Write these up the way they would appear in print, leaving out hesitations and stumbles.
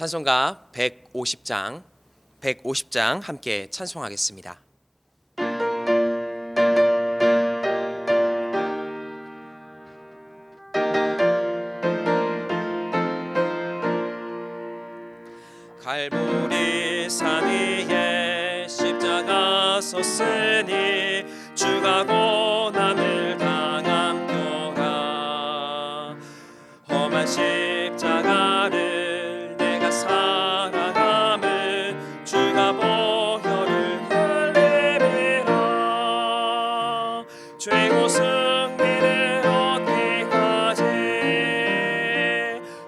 찬송가 150장 함께 찬송하겠습니다. 갈보리 산 위에 십자가 섰으니 주가 고난을 당함표라. 험한 십자가를 내가 살아감을 주가 보혈을 흘리리라. 죄고 승리를 얻기까지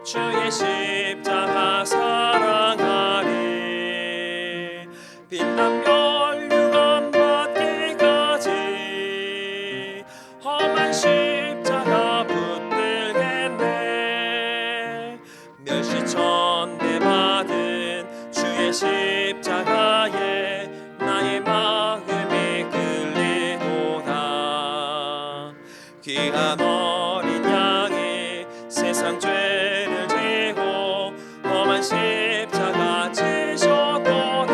주의 십자가 사랑하리. 빛난 멸류관 받기까지 험한 십자가 붙들겠네. 멸시천대 받은 주의 십자가에 나의 마음이 끌리도다. 귀한 어린 양이 세상 죄를 지고 험한 십자가 지셨도다.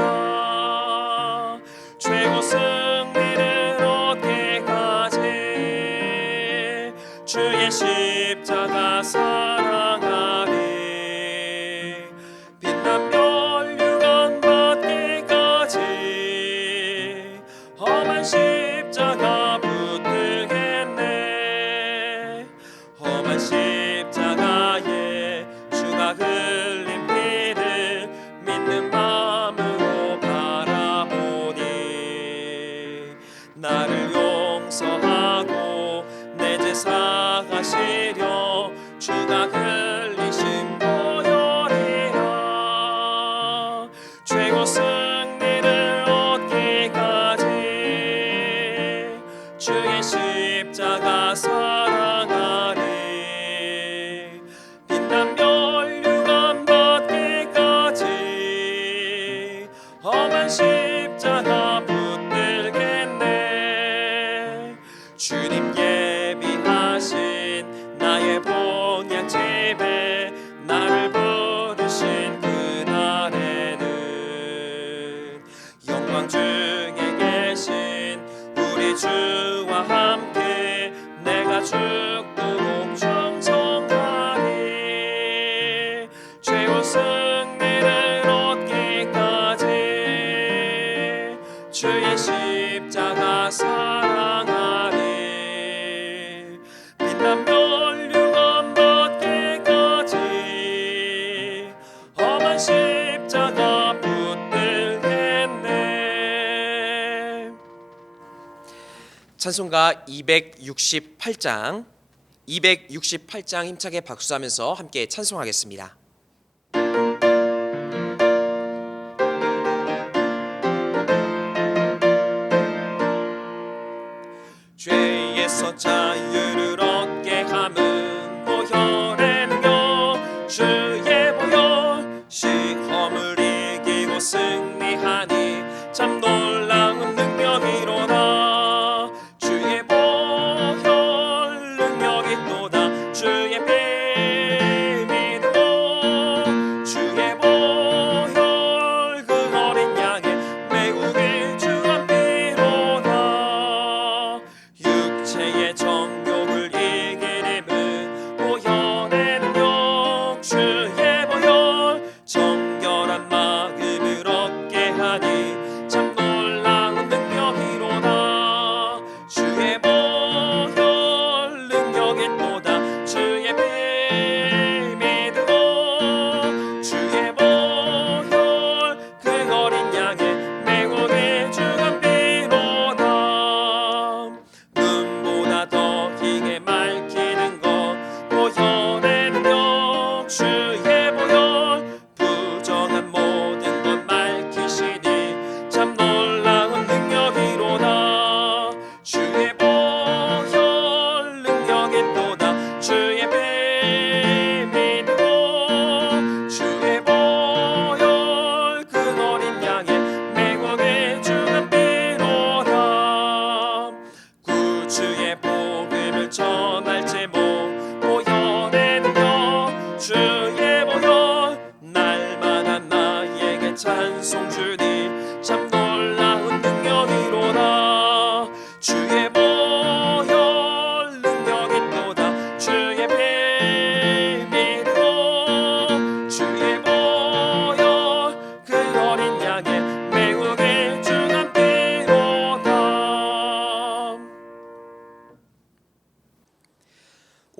최고 승리를 얻기까지 주의 십자가 사랑하리. 빛난 멸류관 받기까지 험한 십자가 붙들겠네. 험한 십자가에 주가 흘린 피를 믿는 마음으로 바라보니 나를 용서하고 내 죄 사하시려 주가 흘리신 보혈이라. 최고 승리를 얻기까지 주의 십자가 사랑하리. 빛난 멸류관 받기까지 험한 십자가 붙들겠네. 주님 예비하신 나의 본향집에 나를 부르신 그날에는 영광 중에 계신 우리 주와 함께 내가 죽도록 충성하리. 최고 승리를 얻기까지 주의 십자가 사랑하리. 빛난 멸류관 받기까지 험한 십자가 붙들겠네. 찬송가 268장 힘차게 박수하면서 함께 찬송하겠습니다. 죄에서 자유를 얻게 함은 보혈의 능력. 주의 보혈 시험을 이기고 승리하니 참 놀라운 능력이로다. 주의 보혈 능력이 또다. 주의 피 믿고 주의 보혈 그 어린 양의 매우 귀중한 피로다. 육체의 정욕을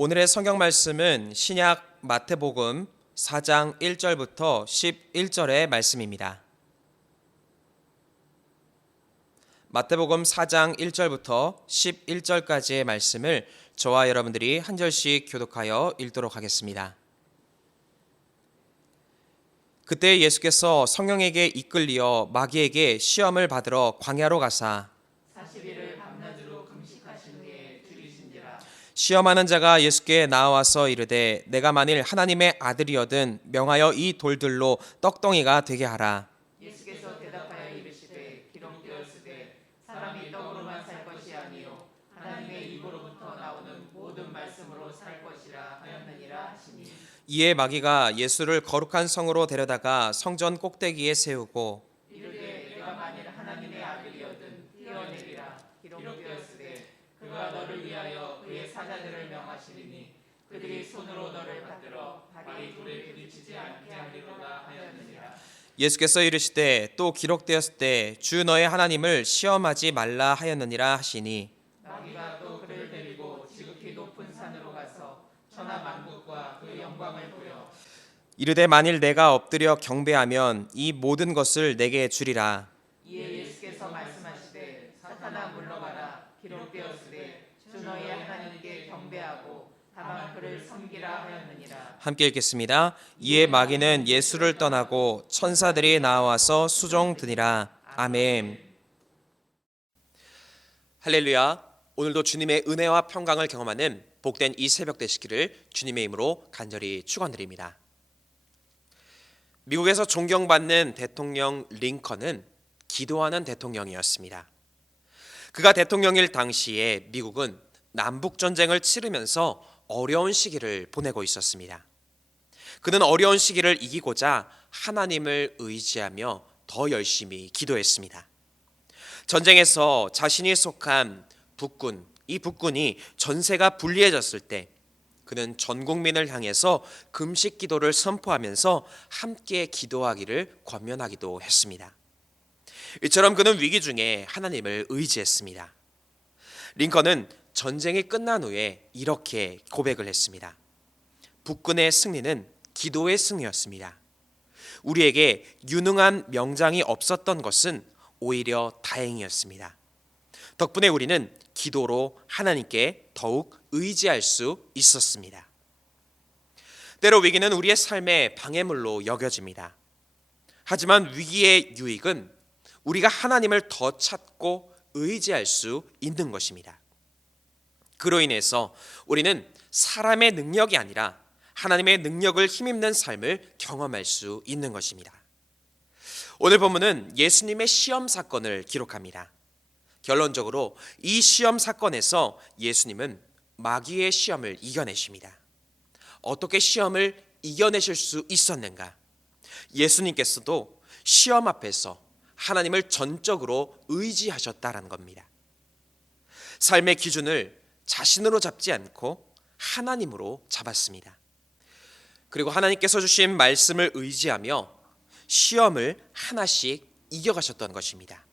오늘의 성경 말씀은 신약 마태복음 4장 1절부터 11절의 말씀입니다. 마태복음 4장 1절부터 11절까지의 말씀을 저와 여러분들이 한 절씩 교독하여 읽도록 하겠습니다. 그때 예수께서 성령에게 이끌리어 마귀에게 시험을 받으러 광야로 가사 40일을 밤낮으로 금식하신 후에 줄이신지라. 시험하는 자가 예수께 나와서 이르되 내가 만일 하나님의 아들이거든 명하여 이 돌들로 떡덩이가 되게 하라. 예수께서 대답하여 이르시되 기록되었으되 사람이 떡으로만 살 것이 아니요 하나님의 입으로부터 나오는 모든 말씀으로 살 것이라 하였느니라 하시니. 이에 마귀가 예수를 거룩한 성으로 데려다가 성전 꼭대기에 세우고 이르되 내가 만일 하나님의 아들이거든 뛰어내리라. 기록되었으되 그가 너를 위하여 그의 사자들을 명하시리니 그들이 손으로 너를 받들어 발이 돌에 부딪히지 않게 하리로다 하였느니라. 예수께서 이르시되 또 기록되었을 때 주 너의 하나님을 시험하지 말라 하였느니라 하시니 마귀가 또 그를 데리고 지극히 높은 산으로 가서 천하 만국과 그 영광을 보여 이르되 만일 내가 엎드려 경배하면 이 모든 것을 내게 주리라. 이에 예수께서 말씀하시되 사탄아 물러가라. 기록되었으되 주 너의 하나님께 경배하고 다만 그를 섬기라 하였느니라. 함께 읽겠습니다. 이에 마귀는 예수를 떠나고 천사들이 나와서 수종드니라. 아멘. 할렐루야. 오늘도 주님의 은혜와 평강을 경험하는 복된 이 새벽 되시기를 주님의 이름으로 간절히 축원드립니다. 미국에서 존경받는 대통령 링컨은 기도하는 대통령이었습니다. 그가 대통령일 당시에 미국은 남북전쟁을 치르면서 어려운 시기를 보내고 있었습니다. 그는 어려운 시기를 이기고자 하나님을 의지하며 더 열심히 기도했습니다. 전쟁에서 자신이 속한 북군, 이 북군이 전세가 불리해졌을 때 그는 전 국민을 향해서 금식 기도를 선포하면서 함께 기도하기를 권면하기도 했습니다. 이처럼 그는 위기 중에 하나님을 의지했습니다. 링컨은 전쟁이 끝난 후에 이렇게 고백을 했습니다. 북군의 승리는 기도의 승리였습니다. 우리에게 유능한 명장이 없었던 것은 오히려 다행이었습니다. 덕분에 우리는 기도로 하나님께 더욱 의지할 수 있었습니다. 때로 위기는 우리의 삶의 방해물로 여겨집니다. 하지만 위기의 유익은 우리가 하나님을 더 찾고 의지할 수 있는 것입니다. 그로 인해서 우리는 사람의 능력이 아니라 하나님의 능력을 힘입는 삶을 경험할 수 있는 것입니다. 오늘 본문은 예수님의 시험 사건을 기록합니다. 결론적으로 이 시험 사건에서 예수님은 마귀의 시험을 이겨내십니다. 어떻게 시험을 이겨내실 수 있었는가? 예수님께서도 시험 앞에서 하나님을 전적으로 의지하셨다라는 겁니다. 삶의 기준을 자신으로 잡지 않고 하나님으로 잡았습니다. 그리고 하나님께서 주신 말씀을 의지하며 시험을 하나씩 이겨가셨던 것입니다.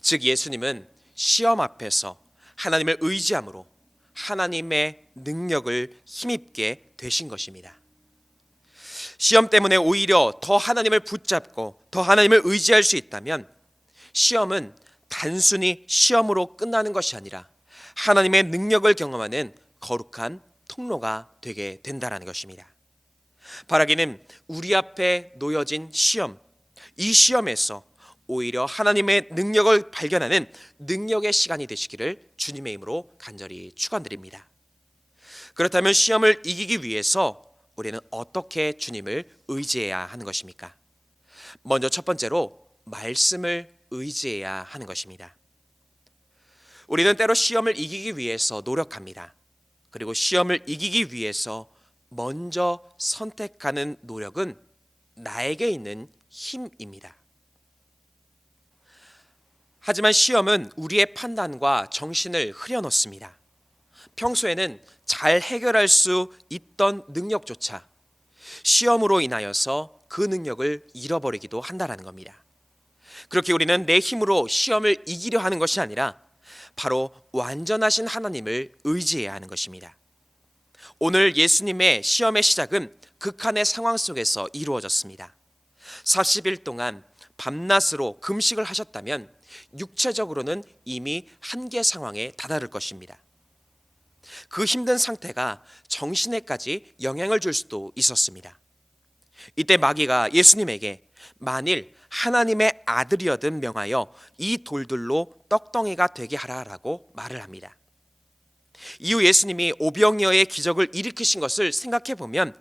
즉 예수님은 시험 앞에서 하나님을 의지함으로 하나님의 능력을 힘입게 되신 것입니다. 시험 때문에 오히려 더 하나님을 붙잡고 더 하나님을 의지할 수 있다면 시험은 단순히 시험으로 끝나는 것이 아니라 하나님의 능력을 경험하는 거룩한 통로가 되게 된다는 것입니다. 바라기는 우리 앞에 놓여진 시험, 이 시험에서 오히려 하나님의 능력을 발견하는 능력의 시간이 되시기를 주님의 이름으로 간절히 축원드립니다. 그렇다면 시험을 이기기 위해서 우리는 어떻게 주님을 의지해야 하는 것입니까? 먼저 첫 번째로 말씀을 의지해야 하는 것입니다. 우리는 때로 시험을 이기기 위해서 노력합니다. 그리고 시험을 이기기 위해서 먼저 선택하는 노력은 나에게 있는 힘입니다. 하지만 시험은 우리의 판단과 정신을 흐려놓습니다. 평소에는 잘 해결할 수 있던 능력조차 시험으로 인하여서 그 능력을 잃어버리기도 한다는 겁니다. 그렇게 우리는 내 힘으로 시험을 이기려 하는 것이 아니라 바로 완전하신 하나님을 의지해야 하는 것입니다. 오늘 예수님의 시험의 시작은 극한의 상황 속에서 이루어졌습니다. 40일 동안 밤낮으로 금식을 하셨다면 육체적으로는 이미 한계 상황에 다다를 것입니다. 그 힘든 상태가 정신에까지 영향을 줄 수도 있었습니다. 이때 마귀가 예수님에게 만일 하나님의 아들이여든 명하여 이 돌들로 떡덩이가 되게 하라라고 말을 합니다. 이후 예수님이 오병이어의 기적을 일으키신 것을 생각해 보면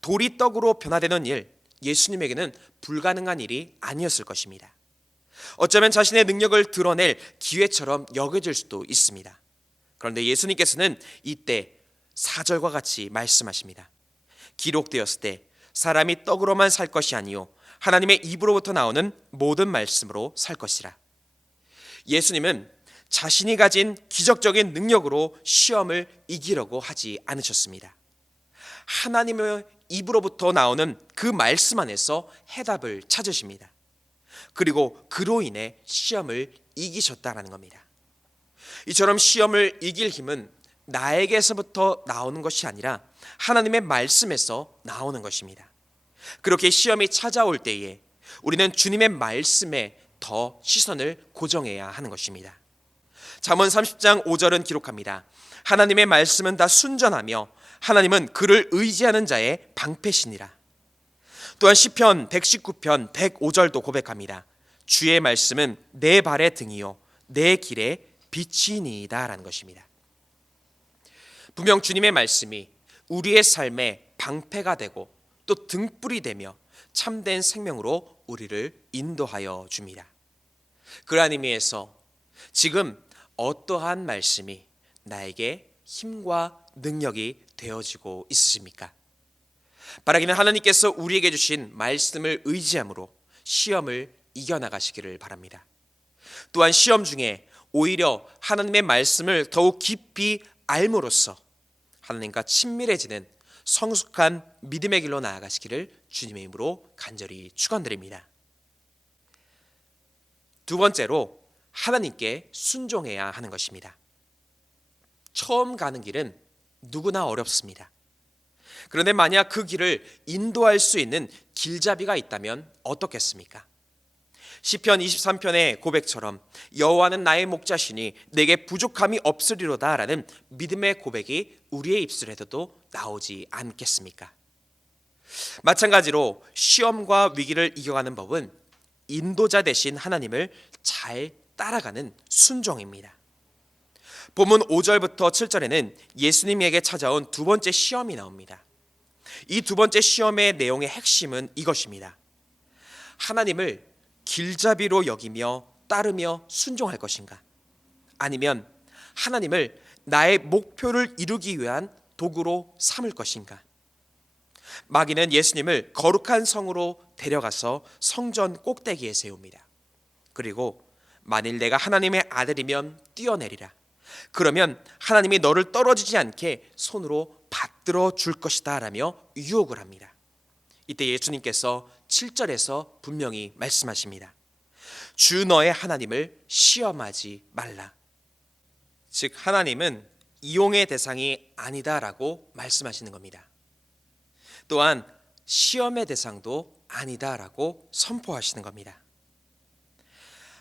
돌이 떡으로 변화되는 일, 예수님에게는 불가능한 일이 아니었을 것입니다. 어쩌면 자신의 능력을 드러낼 기회처럼 여겨질 수도 있습니다. 그런데 예수님께서는 이때 4절과 같이 말씀하십니다. 기록되었을 때 사람이 떡으로만 살 것이 아니요 하나님의 입으로부터 나오는 모든 말씀으로 살 것이라. 예수님은 자신이 가진 기적적인 능력으로 시험을 이기려고 하지 않으셨습니다. 하나님의 입으로부터 나오는 그 말씀 안에서 해답을 찾으십니다. 그리고 그로 인해 시험을 이기셨다는 겁니다. 이처럼 시험을 이길 힘은 나에게서부터 나오는 것이 아니라 하나님의 말씀에서 나오는 것입니다. 그렇게 시험이 찾아올 때에 우리는 주님의 말씀에 더 시선을 고정해야 하는 것입니다. 잠언 30장 5절은 기록합니다. 하나님의 말씀은 다 순전하며 하나님은 그를 의지하는 자의 방패시니라. 또한 시편 119편 105절도 고백합니다. 주의 말씀은 내 발의 등이요 내 길의 빛이니이다 라는 것입니다. 분명 주님의 말씀이 우리의 삶에 방패가 되고 또 등불이 되며 참된 생명으로 우리를 인도하여 줍니다. 그러한 의미에서 지금 어떠한 말씀이 나에게 힘과 능력이 되어지고 있으십니까? 바라기는 하나님께서 우리에게 주신 말씀을 의지함으로 시험을 이겨나가시기를 바랍니다. 또한 시험 중에 오히려 하나님의 말씀을 더욱 깊이 알므로써 하나님과 친밀해지는 성숙한 믿음의 길로 나아가시기를 주님의 이름으로 간절히 축원드립니다. 두 번째로 하나님께 순종해야 하는 것입니다. 처음 가는 길은 누구나 어렵습니다. 그런데 만약 그 길을 인도할 수 있는 길잡이가 있다면 어떻겠습니까? 시편 23편의 고백처럼 여호와는 나의 목자시니 내게 부족함이 없으리로다 라는 믿음의 고백이 우리의 입술에서도 나오지 않겠습니까? 마찬가지로 시험과 위기를 이겨가는 법은 인도자 되신 하나님을 잘 따라가는 순종입니다. 본문 5절부터 7절에는 예수님에게 찾아온 두 번째 시험이 나옵니다. 이 두 번째 시험의 내용의 핵심은 이것입니다. 하나님을 길잡이로 여기며 따르며 순종할 것인가? 아니면 하나님을 나의 목표를 이루기 위한 도구로 삼을 것인가? 마귀는 예수님을 거룩한 성으로 데려가서 성전 꼭대기에 세웁니다. 그리고 만일 내가 하나님의 아들이면 뛰어내리라. 그러면 하나님이 너를 떨어지지 않게 손으로 받들어 줄 것이다 라며 유혹을 합니다. 이때 예수님께서 7절에서 분명히 말씀하십니다. 주 너의 하나님을 시험하지 말라. 즉 하나님은 이용의 대상이 아니다라고 말씀하시는 겁니다. 또한 시험의 대상도 아니다라고 선포하시는 겁니다.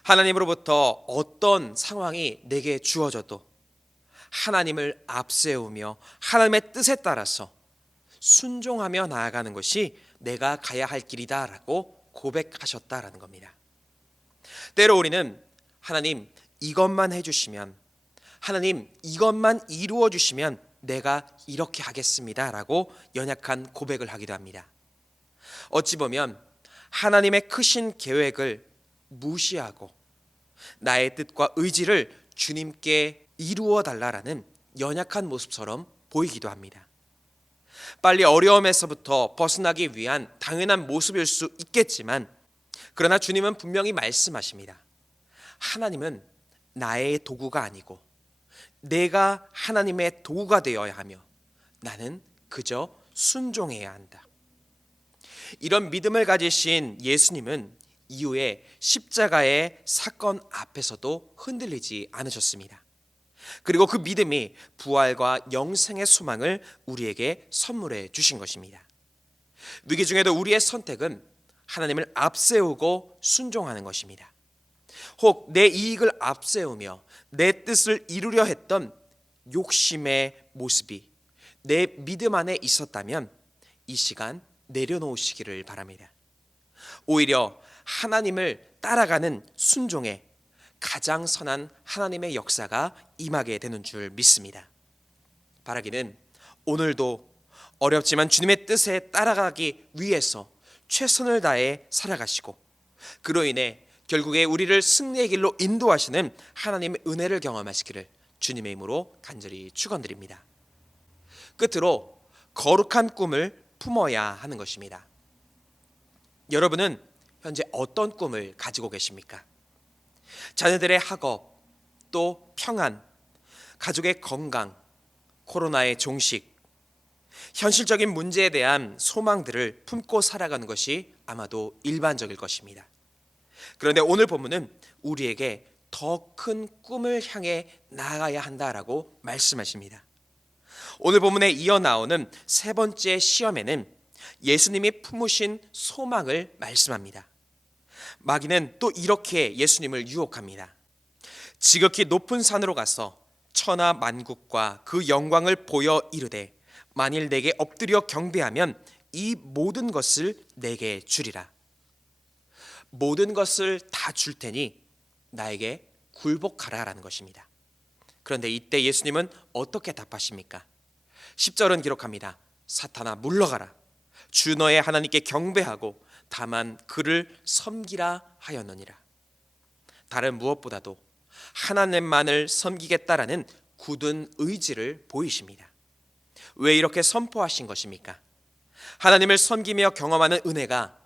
하나님으로부터 어떤 상황이 내게 주어져도 하나님을 앞세우며 하나님의 뜻에 따라서 순종하며 나아가는 것이 내가 가야 할 길이다라고 고백하셨다라는 겁니다. 때로 우리는 하나님 이것만 해주시면, 하나님 이것만 이루어 주시면 내가 이렇게 하겠습니다라고 연약한 고백을 하기도 합니다. 어찌 보면 하나님의 크신 계획을 무시하고 나의 뜻과 의지를 주님께 이루어 달라라는 연약한 모습처럼 보이기도 합니다. 빨리 어려움에서부터 벗어나기 위한 당연한 모습일 수 있겠지만, 그러나 주님은 분명히 말씀하십니다. 하나님은 나의 도구가 아니고 내가 하나님의 도구가 되어야 하며 나는 그저 순종해야 한다. 이런 믿음을 가지신 예수님은 이후에 십자가의 사건 앞에서도 흔들리지 않으셨습니다. 그리고 그 믿음이 부활과 영생의 소망을 우리에게 선물해 주신 것입니다. 위기 중에도 우리의 선택은 하나님을 앞세우고 순종하는 것입니다. 혹 내 이익을 앞세우며 내 뜻을 이루려 했던 욕심의 모습이 내 믿음 안에 있었다면 이 시간 내려놓으시기를 바랍니다. 오히려 하나님을 따라가는 순종에 가장 선한 하나님의 역사가 임하게 되는 줄 믿습니다. 바라기는 오늘도 어렵지만 주님의 뜻에 따라가기 위해서 최선을 다해 살아가시고 그로 인해 결국에 우리를 승리의 길로 인도하시는 하나님의 은혜를 경험하시기를 주님의 이름으로 간절히 축원드립니다. 끝으로 거룩한 꿈을 품어야 하는 것입니다. 여러분은 현재 어떤 꿈을 가지고 계십니까? 자녀들의 학업, 또 평안, 가족의 건강, 코로나의 종식, 현실적인 문제에 대한 소망들을 품고 살아가는 것이 아마도 일반적일 것입니다. 그런데 오늘 본문은 우리에게 더 큰 꿈을 향해 나아가야 한다라고 말씀하십니다. 오늘 본문에 이어 나오는 세 번째 시험에는 예수님이 품으신 소망을 말씀합니다. 마귀는 또 이렇게 예수님을 유혹합니다. 지극히 높은 산으로 가서 천하 만국과 그 영광을 보여 이르되 만일 내게 엎드려 경배하면 이 모든 것을 내게 주리라. 모든 것을 다 줄 테니 나에게 굴복하라라는 것입니다. 그런데 이때 예수님은 어떻게 답하십니까? 10절은 기록합니다. 사탄아 물러가라. 주 너의 하나님께 경배하고 다만 그를 섬기라 하였느니라. 다른 무엇보다도 하나님만을 섬기겠다라는 굳은 의지를 보이십니다. 왜 이렇게 선포하신 것입니까? 하나님을 섬기며 경험하는 은혜가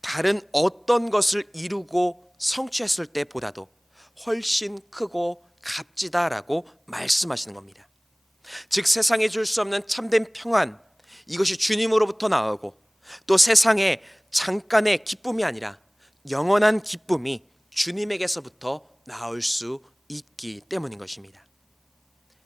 다른 어떤 것을 이루고 성취했을 때보다도 훨씬 크고 값지다라고 말씀하시는 겁니다. 즉 세상에 줄 수 없는 참된 평안, 이것이 주님으로부터 나오고 또 세상에 잠깐의 기쁨이 아니라 영원한 기쁨이 주님에게서부터 나올 수 있기 때문인 것입니다.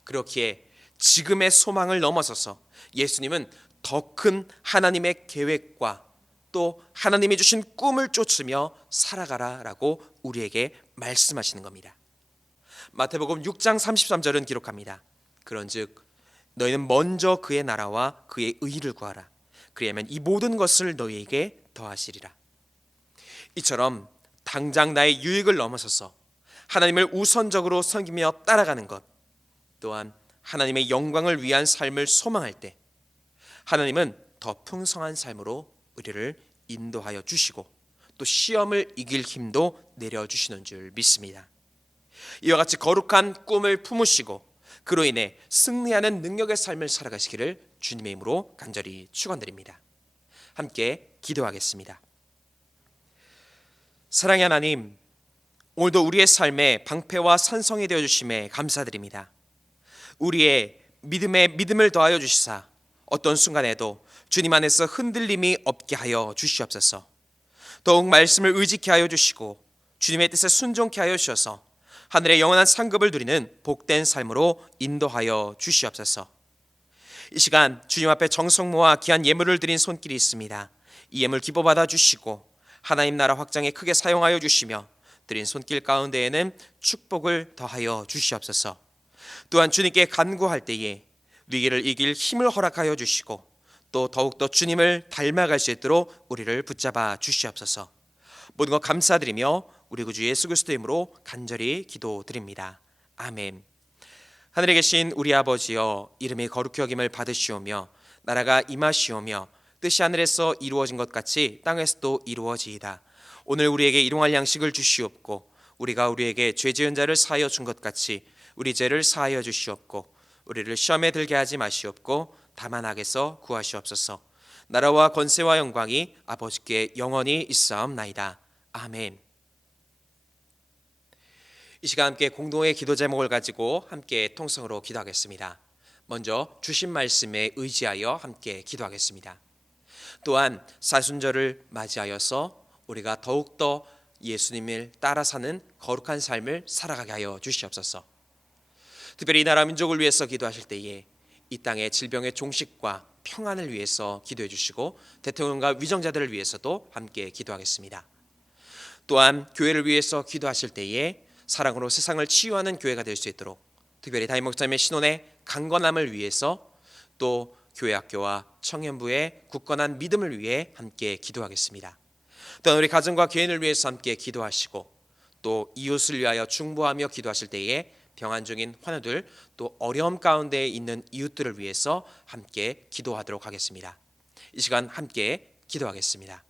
그렇기에 지금의 소망을 넘어서서 예수님은 더 큰 하나님의 계획과 또 하나님이 주신 꿈을 쫓으며 살아가라라고 우리에게 말씀하시는 겁니다. 마태복음 6장 33절은 기록합니다. 그런즉 너희는 먼저 그의 나라와 그의 의를 구하라. 그리하면 이 모든 것을 너희에게 더하시리라. 이처럼 당장 나의 유익을 넘어서서 하나님을 우선적으로 섬기며 따라가는 것, 또한 하나님의 영광을 위한 삶을 소망할 때 하나님은 더 풍성한 삶으로 우리를 인도하여 주시고 또 시험을 이길 힘도 내려주시는 줄 믿습니다. 이와 같이 거룩한 꿈을 품으시고 그로 인해 승리하는 능력의 삶을 살아가시기를 주님의 이름으로 간절히 축원드립니다. 함께 기도하겠습니다. 사랑의 하나님, 오늘도 우리의 삶에 방패와 산성이 되어주심에 감사드립니다. 우리의 믿음에 믿음을 더하여 주시사 어떤 순간에도 주님 안에서 흔들림이 없게 하여 주시옵소서. 더욱 말씀을 의지케 하여 주시고 주님의 뜻에 순종케 하여 주셔서 하늘의 영원한 상급을 누리는 복된 삶으로 인도하여 주시옵소서. 이 시간 주님 앞에 정성 모아 귀한 예물을 드린 손길이 있습니다. 이 예물 기뻐 받아 주시고 하나님 나라 확장에 크게 사용하여 주시며 드린 손길 가운데에는 축복을 더하여 주시옵소서. 또한 주님께 간구할 때에 위기를 이길 힘을 허락하여 주시고 또 더욱더 주님을 닮아갈 수 있도록 우리를 붙잡아 주시옵소서. 모든 것 감사드리며 우리 구주 예수 그리스도의 이름으로 간절히 기도드립니다. 아멘. 하늘에 계신 우리 아버지여, 이름이 거룩히 여김을 받으시오며 나라가 임하시오며 뜻이 하늘에서 이루어진 것 같이 땅에서도 이루어지이다. 오늘 우리에게 일용할 양식을 주시옵고 우리가 우리에게 죄 지은 자를 사하여 준 것 같이 우리 죄를 사하여 주시옵고 우리를 시험에 들게 하지 마시옵고 다만 악에서 구하시옵소서. 나라와 권세와 영광이 아버지께 영원히 있사옵나이다. 아멘. 이 시간 함께 공동의 기도 제목을 가지고 함께 통성으로 기도하겠습니다. 먼저 주신 말씀에 의지하여 함께 기도하겠습니다. 또한 사순절을 맞이하여서 우리가 더욱더 예수님을 따라 사는 거룩한 삶을 살아가게 하여 주시옵소서. 특별히 이 나라 민족을 위해서 기도하실 때에 이 땅의 질병의 종식과 평안을 위해서 기도해 주시고 대통령과 위정자들을 위해서도 함께 기도하겠습니다. 또한 교회를 위해서 기도하실 때에 사랑으로 세상을 치유하는 교회가 될 수 있도록 특별히 담임 목사님의 신혼의 강건함을 위해서 또 교회 학교와 청년부의 굳건한 믿음을 위해 함께 기도하겠습니다. 또한 우리 가정과 개인을 위해서 함께 기도하시고 또 이웃을 위하여 중보하며 기도하실 때에 병환 중인 환우들 또 어려움 가운데 있는 이웃들을 위해서 함께 기도하도록 하겠습니다. 이 시간 함께 기도하겠습니다.